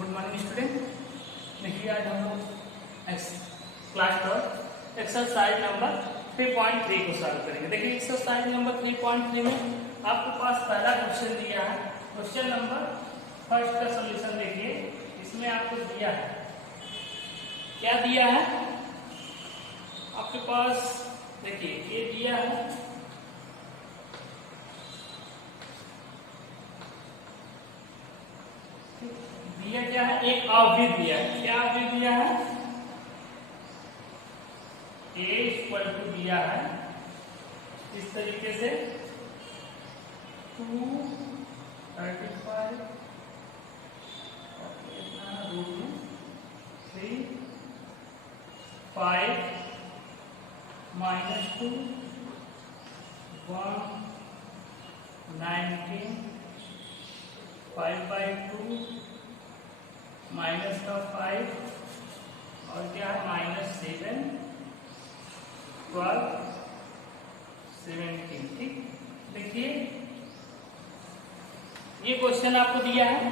Good morning student. देखिए आज हम लोग क्लास 12 एक्सरसाइज नंबर 3.3 को सॉल्व करेंगे। देखिए एक्सरसाइज नंबर 3.3 में आपके पास पहला क्वेश्चन दिया है। क्वेश्चन नंबर फर्स्ट का सॉल्यूशन देखिए, इसमें आपको दिया है, क्या दिया है आपके पास, देखिए ये दिया है क्या है, एक अवधि दिया है। क्या अवधि दिया है, a इक्वल टू दिया है इस तरीके से 235 3 5 -2 1 19 5/2 माइनस का 5 और क्या है -7 12 17। ठीक, देखिए ये क्वेश्चन आपको दिया है।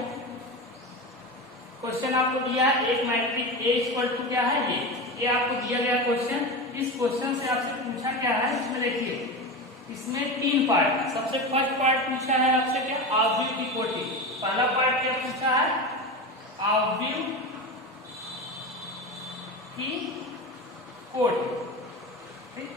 क्वेश्चन आपको दिया है एक मैट्रिक्स A इक्वल टू क्या है, ये आपको दिया गया क्वेश्चन। इस क्वेश्चन से आपसे पूछा क्या है, इसमें देखिए इसमें 3 पार्ट है। सबसे फर्स्ट पार्ट पूछा है आपसे क्या, अवयव की कोटि। पहला पार्ट क्या पूछा है, अवयव की कोटि। ठीक,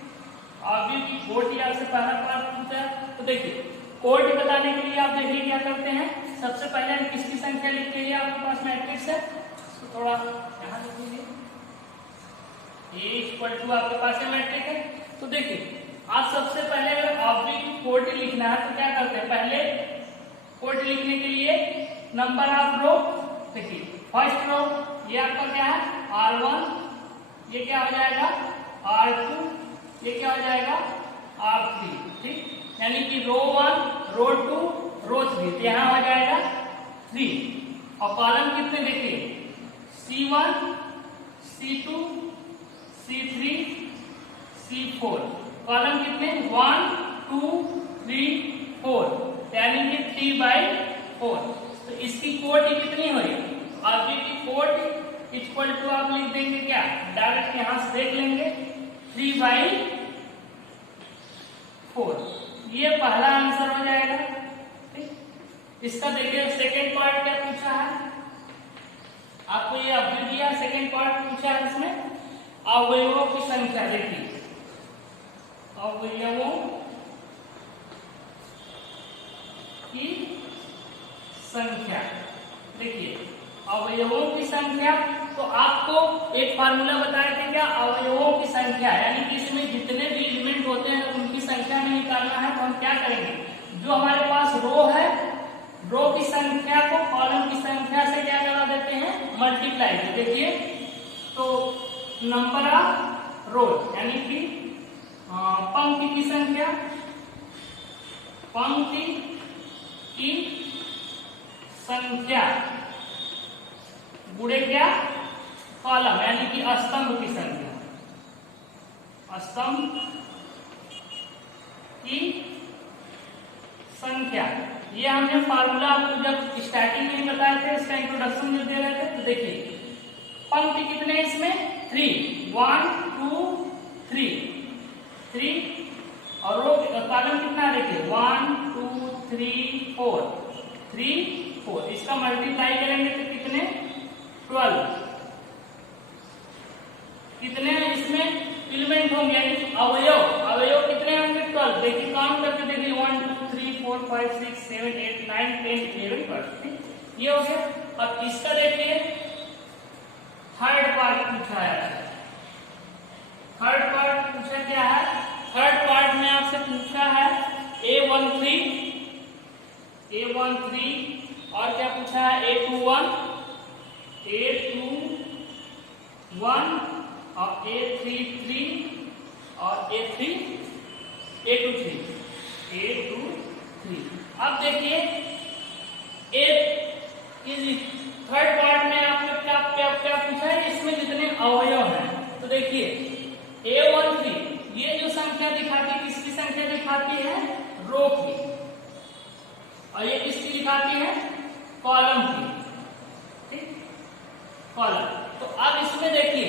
अवयव की कोटि आपसे पहला पार्ट पूछा है। तो देखिए कोटि बताने के लिए आप देखिए क्या करते हैं, सबसे पहले हम किसकी संख्या लिखते हैं, आपके पास मैट्रिक्स है तो थोड़ा यहां लिख लीजिए। A इक्वल टू आपके पास है मैट्रिक्स है। तो देखिए आज सबसे पहले अगर अवयव की कोटि लिखना है तो क्या करते हैं, पहले कोटि लिखने के लिए नंबर ऑफ रो, देखिए फर्स्ट रो ये आपका क्या है R1, ये क्या हो जाएगा R2, ये क्या हो जाएगा R3। ठीक, यानी कि रो 1 रो 2 रो 3, तो यहां हो जाएगा 3। और कॉलम कितने देखिए C1 C2 C3 C4, column कितने 1 2 3 4, यानी कि 3/4। तो इसकी कोटि कितनी हुई, अवयव की कोटि इक्वल टू आप लिख देंगे क्या, डायरेक्ट यहां से देख लेंगे 3/4। ये पहला आंसर हो जाएगा। ठीक, इसका देखिए सेकेंड पार्ट क्या पूछा है आपको, ये अवयव दिया, सेकेंड पार्ट पूछा है इसमें अवयवों की संख्या। देखिए अवयवों की संख्या, देखिए अवयवों की संख्या। तो आपको एक फार्मूला बताया था क्या, अवयवों की संख्या, यानी कि इसमें जितने भी एलिमेंट होते हैं उनकी संख्या में निकालना है। तो हम क्या करेंगे, जो हमारे पास रो है, रो की संख्या को कॉलम की संख्या से क्या करा देते हैं, मल्टीप्लाई। देखिए तो नंबर ऑफ रो यानी कि पंक्ति की संख्या, पंक्ति की संख्या गुणे क्या कॉलम, यानी कि स्तंभ की संख्या, स्तंभ की संख्या। ये हमने फार्मूला आपको जब स्टार्टिंग में बताए थे, इसका इंट्रोडक्शन जो दे रहे थे। तो देखिए पंक्ति कितने हैं इसमें 3 1 2 3 और रो कॉलम कितना है, देखिए 1 2 3 4 3 4। इसका मल्टीप्लाई करेंगे तो कितने 12, कितने इसमें एलिमेंट होंगे, यानी कि अवयव कितने होंगे 12। देखिए काउंट करके देखिए 1 2 3 4 5 6 7 8 9 10 11 12। ये हो गया। अब इसका देखिए थर्ड पार्ट पूछा है। थर्ड पार्ट पूछा क्या है, थर्ड पार्ट में आपसे पूछा है A13 और क्या पूछा है A21 और A33 और A23। अब देखिए थर्ड पार्ट में आपने क्या क्या क्या पूछा है, इसमें जितने अवयव हैं। तो देखिए A13 ये जो संख्या दिखाती है, किसकी संख्या दिखाती है, रो की, और ये किसकी दिखाती है, कॉलम की। ठीक, कॉलम। तो अब इसमें देखिए,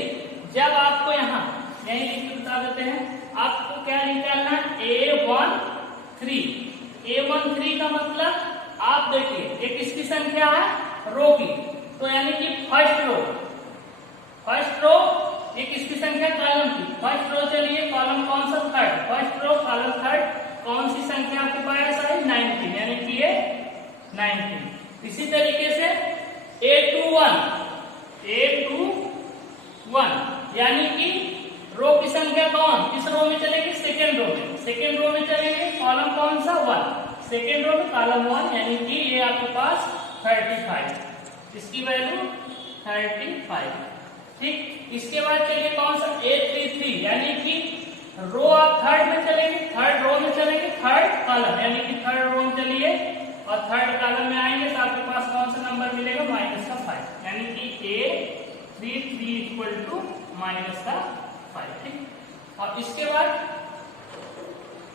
जब आपको यहाँ यही लिख के बता देते हैं, आपको क्या निकालना है, A13। A13 का मतलब आप देखिए, एक किसकी संख्या है, रो की, तो यानी कि फर्स्ट रो, ये किसकी संख्या, कॉलम की। फर्स्ट रो चलिए, कॉलम कौन सा, third. First row column third, कौन सी संख्या आपके पास आई, 19, यानी कि ये 19। इसी तरीके से A21 यानी कि रो की संख्या कौन, किस रो में चलेगी, सेकेंड रो में। सेकेंड रो में चलेंगे, कॉलम कौन सा, 1। सेकेंड रो में कॉलम 1, यानी कि ये आपके पास 35, इसकी वैल्यू 35। ठीक, इसके बाद चलिए कौन सा, A33 यानी कि रो आप थर्ड में चलेंगे, थर्ड रो में चलेंगे, थर्ड कॉलम, यानी कि थर्ड रो में चलिए और थर्ड कॉलम में आएंगे तो आपके पास कौन सा नंबर मिलेगा, -5, यानी कि A33 इक्वल टू -5। ठीक, और इसके बाद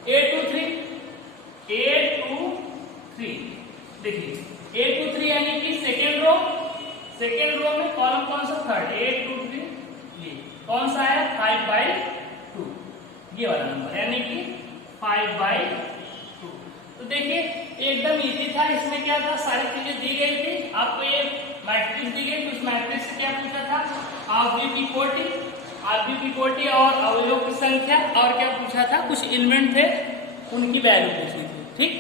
A23 देखिए, A23 यानी कि सेकेंड रो में कॉलम कौन सा, थर्ड। A23 ये कौन सा है, 5/2, ये वाला नंबर, यानी कि 5/2। तो देखिए एकदम इजी था, इसमें क्या था, सारी चीजें दी गई थी आपको, ये मैट्रिक्स दी गई, उस मैट्रिक्स से क्या पूछा था, आवृत्ति की कोटि और अवयव की संख्या, और क्या पूछा था, कुछ एलिमेंट थे उनकी वैल्यू पूछी थी। ठीक,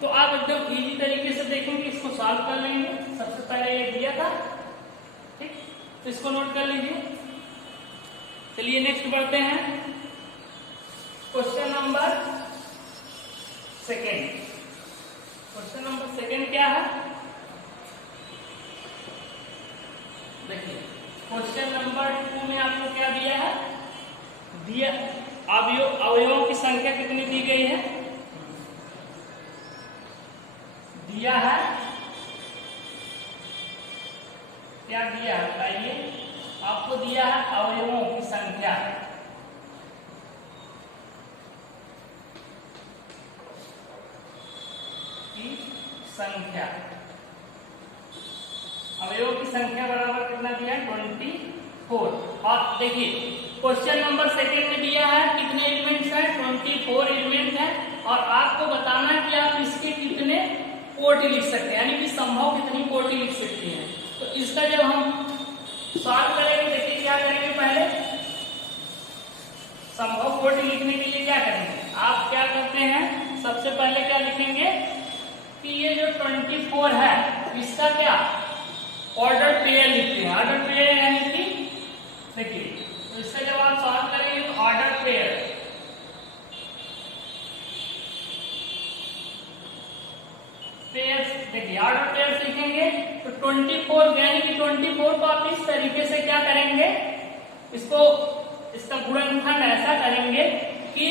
तो आप एकदम इजी तरीके से देखेंगे, इसको सॉल्व कर लेंगे। सबसे पहले ये दिया था, ठीक, तो इसको नोट कर लीजिए। चलिए नेक्स्ट बढ़ते हैं, question number second. Question number second क्या है, देखिए क्वेश्चन नंबर 2 में आपको क्या दिया है, अवयवों की संख्या कितनी दी गई है, दिया है, क्या दिया है बताइए, आपको दिया है अवयवों की संख्या, अवयवों की संख्या बराबर कितना दिया है, 24। और देखिए क्वेश्चन नंबर सेकेंड में दिया है कितने एलिमेंट्स हैं, 24 एलिमेंट हैं, और आपको बताना है कि आप इसके कितने कोटि लिख सकते हैं, यानी कि संभव कितनी कोटि लिख सकते हैं। तो इसका जब हम सॉल्व करेंगे, देखिए क्या करेंगे, पहले संभव कोटि लिखने के लिए क्या करेंगे, आप क्या करते हैं, सबसे पहले क्या लिखेंगे कि ये जो 24 है इसका क्या ऑर्डर पेयर लिखते हैं। ऑर्डर पेयर यानी कि देखिए, तो इससे जब आप सॉल्व करेंगे तो ऑर्डर पेयर, देखिए ऑर्डर पेयर लिखेंगे तो 24 यानी कि 24 को आप इस तरीके से क्या करेंगे, इसका गुणनखंड ऐसा करेंगे कि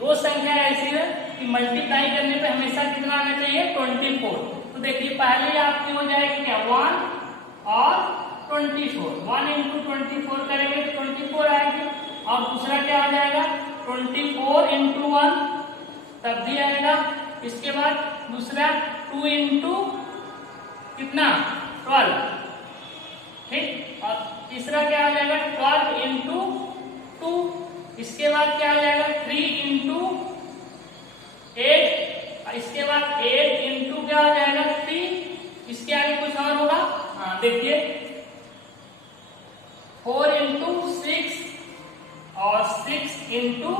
दो संख्या ऐसी है कि मल्टीप्लाई करने पे हमेशा कितना आना चाहिए, 24। तो देखिए पहले आपकी हो जाएगी क्या, 1 और 24, 1 इंटू 24 करेंगे तो 24 आएगी, और दूसरा क्या आ जाएगा, 24 इंटू 1 तब भी आएगा। इसके बाद दूसरा 2 इंटू कितना, 12, ठीक, और तीसरा क्या आ जाएगा, 12 इंटू 2। इसके बाद क्या आ जाएगा, 3 इंटू 8, इसके बाद 8 इंटू क्या आ जाएगा, 3। इसके आगे कुछ और होगा, हाँ देखिए 4 इंटू 6 और 6 इंटू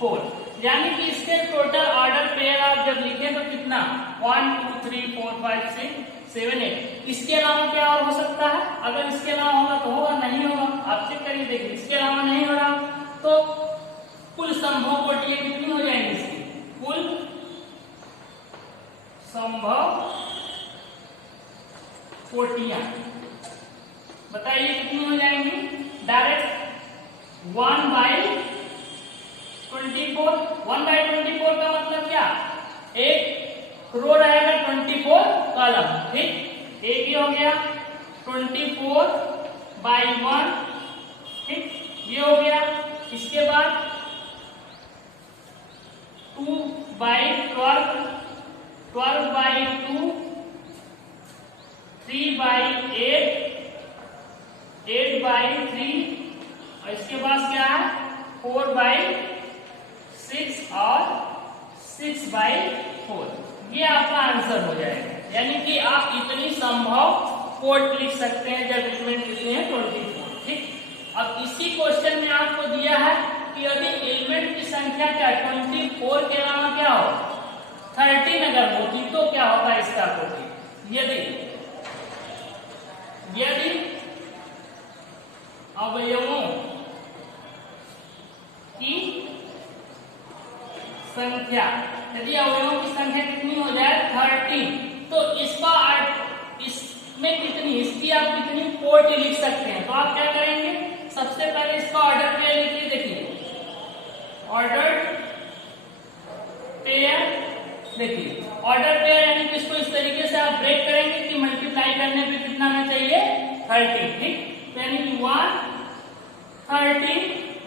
4, यानी कि इसके टोटल ऑर्डर पेयर आप जब लिखें तो कितना, 1 2 3 4 5 6 7 8। इसके अलावा क्या और हो सकता है, अगर इसके अलावा होगा तो होगा, नहीं होगा आप चेक करिए, देखिए इसके अलावा नहीं हो रहा तो कुल संभव कोटियां कितनी हो जाएंगी, इसकी कुल संभव कोटियां बताइए कितनी हो जाएंगी, डायरेक्ट 1/24। 1/24 का मतलब क्या, एक रो रहेगा 24 कॉलम, ठीक, एक ही हो गया 24/1, ठीक, ये हो गया। इसके बाद 2/12, 12/2, 3/8, 8/3 और इसके पास क्या है 4/6 और 6/4। ये आपका आंसर हो जाएगा। यानी कि आप इतनी संभव कोड लिख सकते हैं जब एलिमेंट कितने हैं 24। ठीक, अब इसी क्वेश्चन में आपको दिया है कि यदि एलिमेंट की संख्या क्या 24 के अलावा क्या हो 13 अगर होती तो क्या होता है इसका कोटि। यदि अवयवों की संख्या कितनी हो जाए 13 तो इसमें कितनी इसकी आप कितनी कोटि लिख सकते हैं। तो आप क्या करेंगे सबसे पहले इसका ऑर्डर पेयर लिखिए। देखिए ऑर्डर पेयर यानी कि इसको इस तरीके से आप ब्रेक करेंगे कि मल्टीप्लाई करने पे कितना आना चाहिए 13। ठीक, यानी कि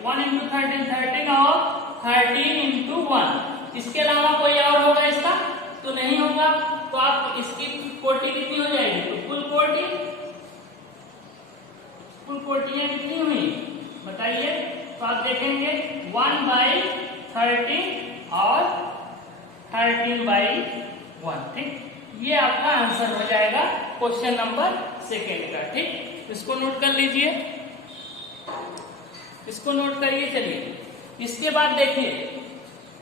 1 into 13 और 13 into 1। इसके अलावा कोई और होगा इसका तो नहीं होगा। तो आप इसकी कोटि कितनी हो जाएगी तो कुल कोटियां कितनी हुई बताइए। तो आप देखेंगे 1/13 और 13/1। ठीक, ये आपका आंसर हो जाएगा क्वेश्चन नंबर 2 का। ठीक, इसको नोट कर लीजिए, इसको नोट करिए। चलिए इसके बाद देखिए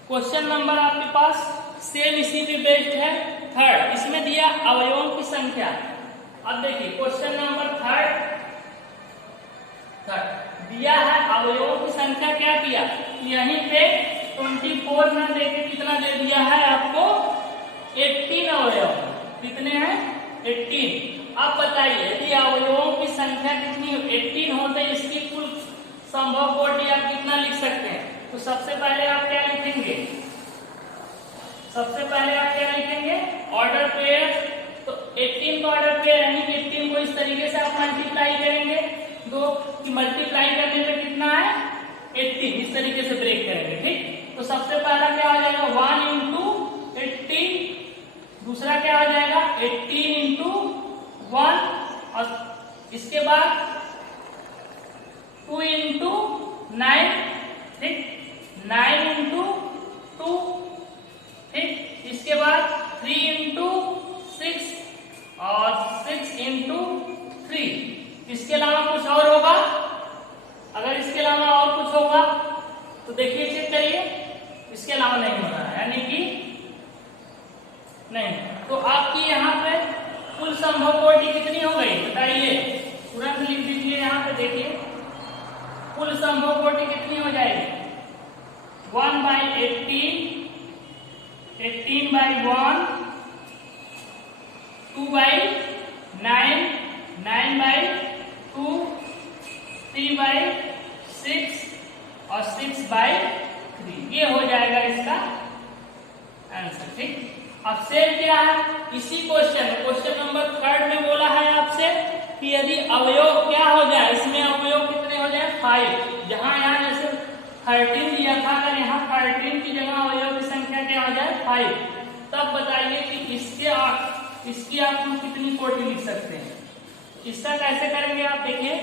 क्वेश्चन नंबर आपके पास सेम इसी पे बेस्ड है 3rd। इसमें दिया अवयवों की संख्या। अब देखिए क्वेश्चन नंबर 3rd दिया है अवयवों की संख्या। क्या किया यहीं पे 24 ना देके कितना दे दिया है आपको 18 अवयव। कितने हैं 18। अब बताइए यदि अवयवों की संख्या कितनी 18 हो तो इसकी कुल संभव कोटि आप कितना लिख सकते हैं। तो सबसे पहले आप क्या लिखेंगे ऑर्डर पेयर। तो 18 का ऑर्डर पेयर यानी कि 18 को इस तरीके से आप मल्टीप्लाई करेंगे 2 की मल्टीप्लाई करने पे कितना है 18 इस तरीके से ब्रेक करेंगे। ठीक, तो सबसे पहला क्या आ जाएगा 1 into 18, दूसरा क्या आ जाएगा 18 into 1 और इसके बाद 2 into 9। ठीक, 9 into 2। ठीक, इसके बाद 3 into 6 और 6 into 3। इसके अलावा कुछ और होगा। अगर इसके अलावा और कुछ होगा तो देखिए चेक करिए, इसके अलावा नहीं हो रहा है यानी कि नहीं। तो आपकी यहाँ पे कुल संभव कोटि कितनी हो गई बताइए, तुरंत लिख दीजिए। यहाँ पे देखिए कुल संभव कोटि कितनी हो जाएगी 1/18, 18/1, 2/9, 9/2, 3/6 और 6/3। ये हो जाएगा इसका आंसर। ठीक, अब सेम क्या है इसी क्वेश्चन नंबर 3rd में बोला है आपसे कि यदि अवयव क्या हो जाए इसमें अवयव कितने हो जाए 5। जहां यहाँ जैसे 13 दिया था अगर यहाँ 13 की जगह अवयव की संख्या क्या हो जाए 5 तब बताइए कि इसकी आप कितनी कोटि लिख सकते हैं। इसका कैसे करेंगे आप देखिए।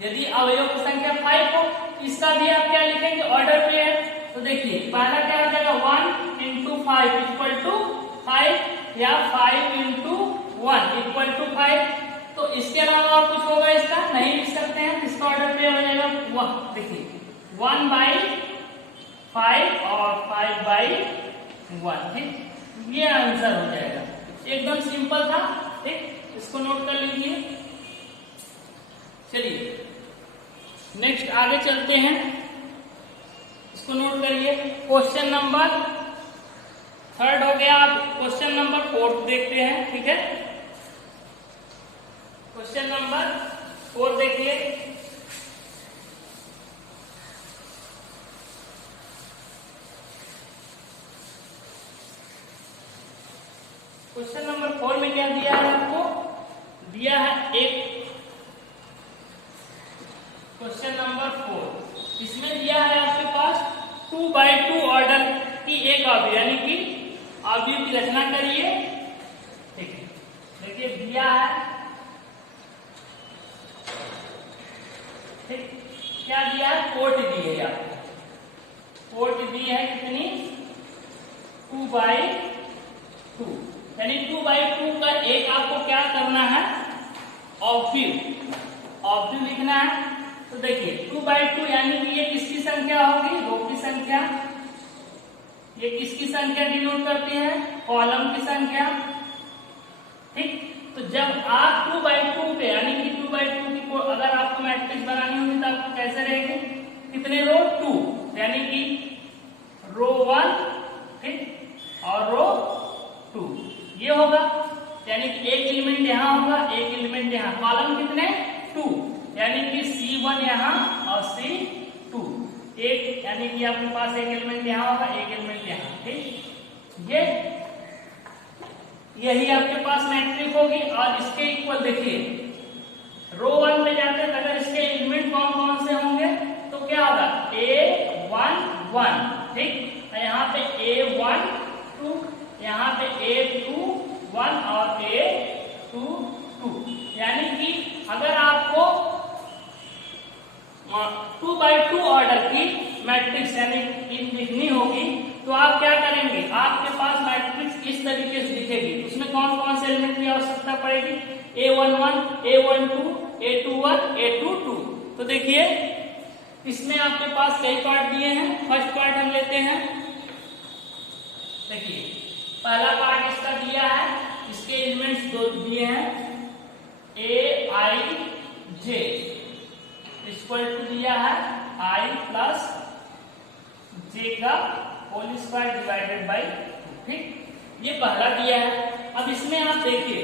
यदि अवयव की संख्या 5 हो इसका भी आप क्या लिखेंगे ऑर्डर पेयर। तो देखिए पहला क्या हो जाएगा 1 into 5 इक्वल टू 5 या 5 into 1 इक्वल टू 5। तो इसके अलावा और कुछ होगा इसका नहीं लिख सकते हैं। इसका ऑर्डर पेयर हो जाएगा देखिए 1/5 और 5/1। ठीक, ये आंसर हो जाएगा। एकदम सिंपल था। ठीक, इसको नोट कर लीजिए। चलिए नेक्स्ट आगे चलते हैं, इसको नोट करिए। क्वेश्चन नंबर 3rd हो गया। आप क्वेश्चन नंबर 4 देखते हैं। ठीक है, क्वेश्चन नंबर 4 देखिए। क्वेश्चन नंबर 4 में क्या दिया है आपको दिया है एक क्वेश्चन नंबर 4। इसमें दिया है आपके पास 2/2 ऑर्डर की एक अवयव यानी कि अवयव की रचना करिए। ठीक है, देखिए दिया है, ठीक, क्या दिया है, कोट दी है आपको, कोट दी है कितनी, 2/2, यानी 2/2 का एक आपको क्या करना है, ऑब्ज्यू लिखना है। तो देखिए 2/2 यानी कि ये किसकी संख्या होगी, रो की संख्या, ये किसकी संख्या डिनोट करती है, कॉलम की संख्या, ठीक। तो जब आप 2/2 पे यानी कि 2/2 की अगर आपको मैट्रिक्स बनानी होगी तो आपको कैसे रहेगी, कितने रो, 2, यानी कि रो 1, ठीक, और रो 2 ये होगा, यानी कि एक एलिमेंट यहाँ होगा, एक एलिमेंट यहाँ, कॉलम कितने, 2, यानी कि C1 यहाँ और C2, एक यानी कि आपके पास एक एलिमेंट यहाँ होगा, एक एलिमेंट यहाँ, ठीक। ये यही आपके पास मैट्रिक्स होगी। और इसके इक्वल देखिए रो 1 में जाते हैं, अगर इसके एलिमेंट कौन कौन से होंगे तो क्या होगा, A1 1, ठीक, यहाँ पे A1 2, यहाँ पे A2 1 और A2 2, यानी कि अगर आपको 2/2 ऑर्डर की मैट्रिक्स यानी लिखनी होगी तो आप क्या करेंगे, आपके पास मैट्रिक्स इस तरीके से दिखेगी, उसमें कौन कौन से एलिमेंट की आवश्यकता पड़ेगी, A11 A12 A21 A22। तो देखिए इसमें आपके पास कई पार्ट दिए हैं, फर्स्ट पार्ट हम लेते हैं। देखिए पहला पार्ट इसका दिया है, इसके एलिमेंट्स दो दिए हैं, Aij इक्वल टू दिया है I प्लस j का होल स्क्वायर डिवाइडेड बाई 2, ठीक, ये पहला दिया है। अब इसमें आप देखिए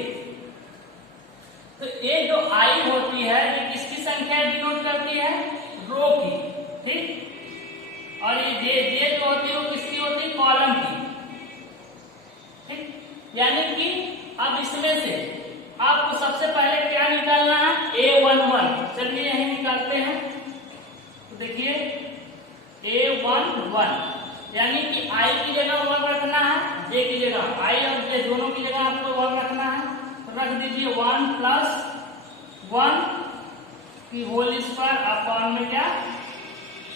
तो ये जो I होती है ये किसकी संख्या डिनोट करती है, रो की, ठीक, और ये j जो होती है वो किसकी होती है, कॉलम की, ठीक। यानी कि अब इसमें से आपको सबसे पहले क्या निकालना है, A11, चलिए यही निकालते हैं। तो देखिए A11 यानी कि I की जगह 1 रखना है, J की जगह, I और J दोनों की जगह आपको 1 रखना है, तो रख दीजिए 1 प्लस 1 की होल स्क्वायर अपॉन में क्या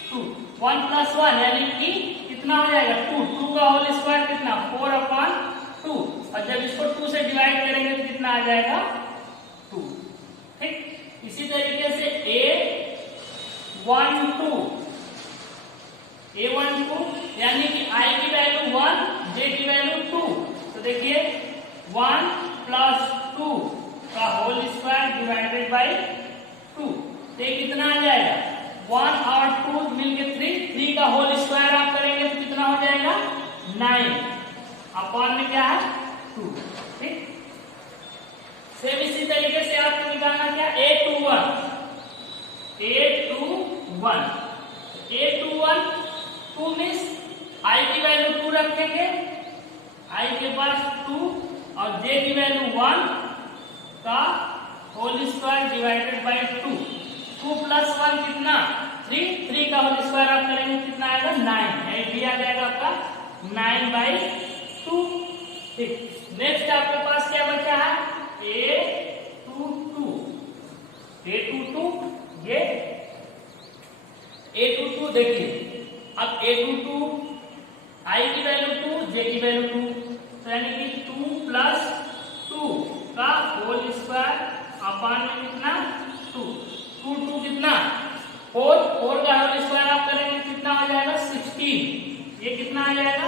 2, 1 प्लस 1 यानी कि कितना हो जाएगा 2, 2 का होल स्क्वायर कितना 4/2, और जब इसको 2 से डिवाइड करेंगे तो कितना आ जाएगा 2, ठीक। इसी तरीके से A12 यानी कि I की वैल्यू 1 J की वैल्यू 2, तो देखिए 1 प्लस 2 का होल स्क्वायर डिवाइडेड बाई 2, तो ये कितना आ जाएगा 1 और 2 मिलके 3 का होल स्क्वायर आप करेंगे तो कितना हो जाएगा 9 अपॉन में क्या है 2, ठीक। सेम इसी तरीके से आपको निकालना क्या, A21 2 मीन्स I की वैल्यू 2 रखेंगे, I के पास 2 और J की वैल्यू 1 का whole square divided by 2, 2 plus 1 कितना 3 का होल स्क्वायर आप करेंगे कितना आएगा 9, ये आ जाएगा आपका 9/2, ठीक। नेक्स्ट आपके पास क्या बचा है, A22 ये A22 देखिए अब A22 I की वैल्यू 2 J की वैल्यू 2, तो यानी कि 2 प्लस 2 का होल स्क्वायर अपॉन में कितना 2 कितना 4 का होल स्क्वायर आप करेंगे कितना आ जाएगा 16, ये कितना आ जाएगा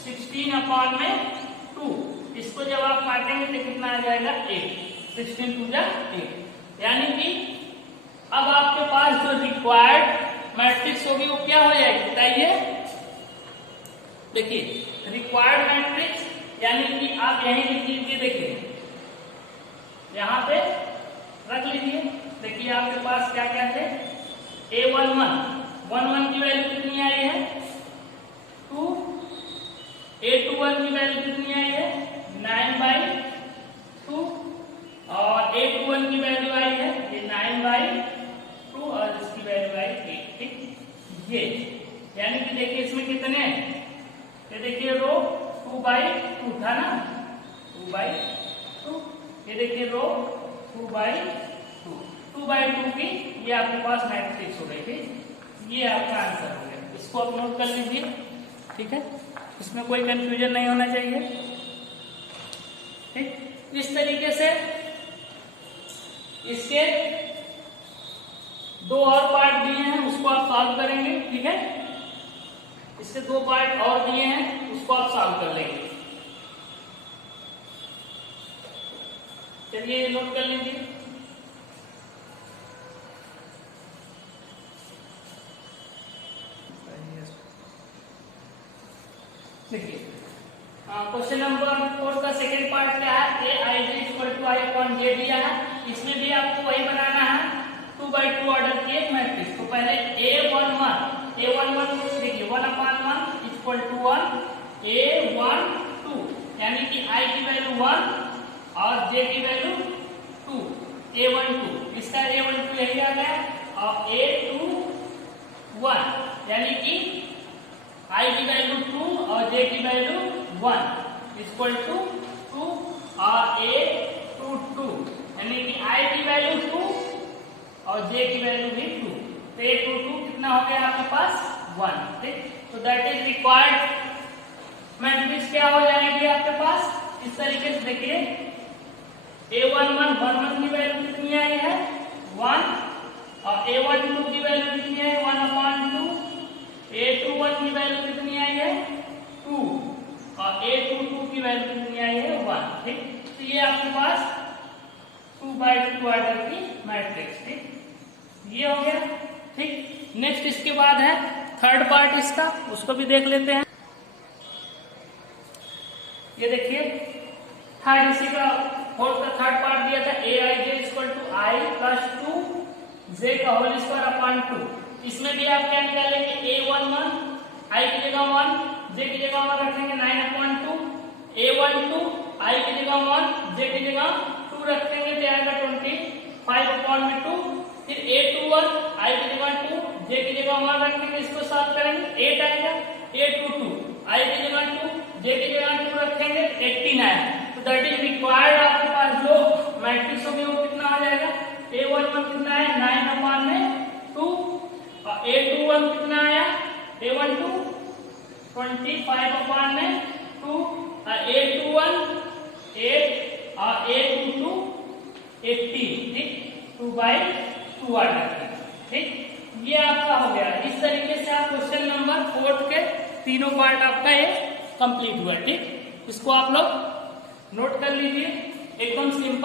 16 अपॉन में 2, इसको जब आप काटेंगे तो कितना आ जाएगा 8, 16 2 जा 8, यानी कि अब आपके पास जो रिक्वायर्ड मैट्रिक्स होगी वो क्या हो जाएगी बताइए, देखिए रिक्वायर्ड मैट्रिक्स यानी कि आप यहीं लिख लीजिए, देखिए यहाँ पे रख लीजिए, देखिए आपके पास क्या क्या थे, A11 की वैल्यू कितनी आई है 2, A21 की वैल्यू कितनी आई है 9/2, और A21 की वैल्यू आई है ये 9/2 और इसकी वैल्यू आई 8, ठीक। ये यानी कि देखिए इसमें कितने हैं, ये देखिए रो 2/2 था ना, 2/2, ये देखिए रो 2/2, 2/2 की ये आपके पास मैट्रिक्स हो गई थी। ये आपका आंसर हो गया, इसको आप नोट कर लीजिए, ठीक है, इसमें कोई कंफ्यूजन नहीं होना चाहिए। ठीक, इस तरीके से इसके 2 और पार्ट दिए हैं, उसको आप सॉल्व करेंगे। ठीक है, इसके 2 पार्ट और दिए हैं, उसको आप सॉल्व कर लेंगे। चलिए नोट कर लीजिए। देखिए क्वेश्चन नंबर 4 का सेकंड पार्ट क्या है, aij=i/j दिया है। इसमें भी आपको वही बनाना है, 2/2 ऑर्डर की एक मैट्रिक्स। तो पहले a11 देखिए 1/1 = 1, a12 यानी कि i की वैल्यू 1 और j की वैल्यू 2, a12 इसका a12 यही आ गया, और a21 यानी कि i की वैल्यू 2 और j की वैल्यू 1 = 2 और a22 यानी कि i की वैल्यू 2 और j की वैल्यू भी 2, तो a22 कितना हो गया आपके पास 1। ठीक, तो दैट इज रिक्वायर्ड मैट्रिक्स क्या हो जाएगी आपके पास इस तरीके से। देखिए a11 की वैल्यू कितनी आई है 1, और a12 की वैल्यू कितनी है 1/2, a21 की वैल्यू कितनी आई है 2, और a22 की वैल्यू कितनी आई है 1। ठीक, तो ये आपके पास 2/2 ऑर्डर की मैट्रिक्स। ठीक, ये हो गया। ठीक, नेक्स्ट इसके बाद है थर्ड पार्ट इसका, उसको भी देख लेते हैं। ये देखिए थर्ड, इसी का फोर्थ का थर्ड पार्ट दिया था, aij = i+2 j का होल स्क्वायर अपॉन 2। इसमें भी आप क्या निकालेंगे, a11 i की जगह 1, j की जगह 1 रखेंगे 9/2, a12 i की जगह 1, j की जगह 2 रखेंगे तो आएगा 25/2। फिर a21 i की जगह 2, j की जगह 1 रखेंगे, इसको सॉल्व करेंगे 8 आएगा, a22 i की जगह 2, j की जगह 2 रखेंगे 18 आएगा। तो दैट इज रिक्वायर्ड आपके पास जो मैट्रिक्स होगी वो कितना आ जाएगा, a11 कितना है 9/2, और a21 कितना आया a12 25/2, और a21 8 और a22 18। ठीक, 2/2 ऑर्डर का। ठीक, ये आपका हो गया। इस तरीके से आप क्वेश्चन नंबर 4 के तीनों पार्ट आपका ये कंप्लीट हुआ। ठीक, इसको आप लोग नोट कर लीजिए, एकदम सिंपल।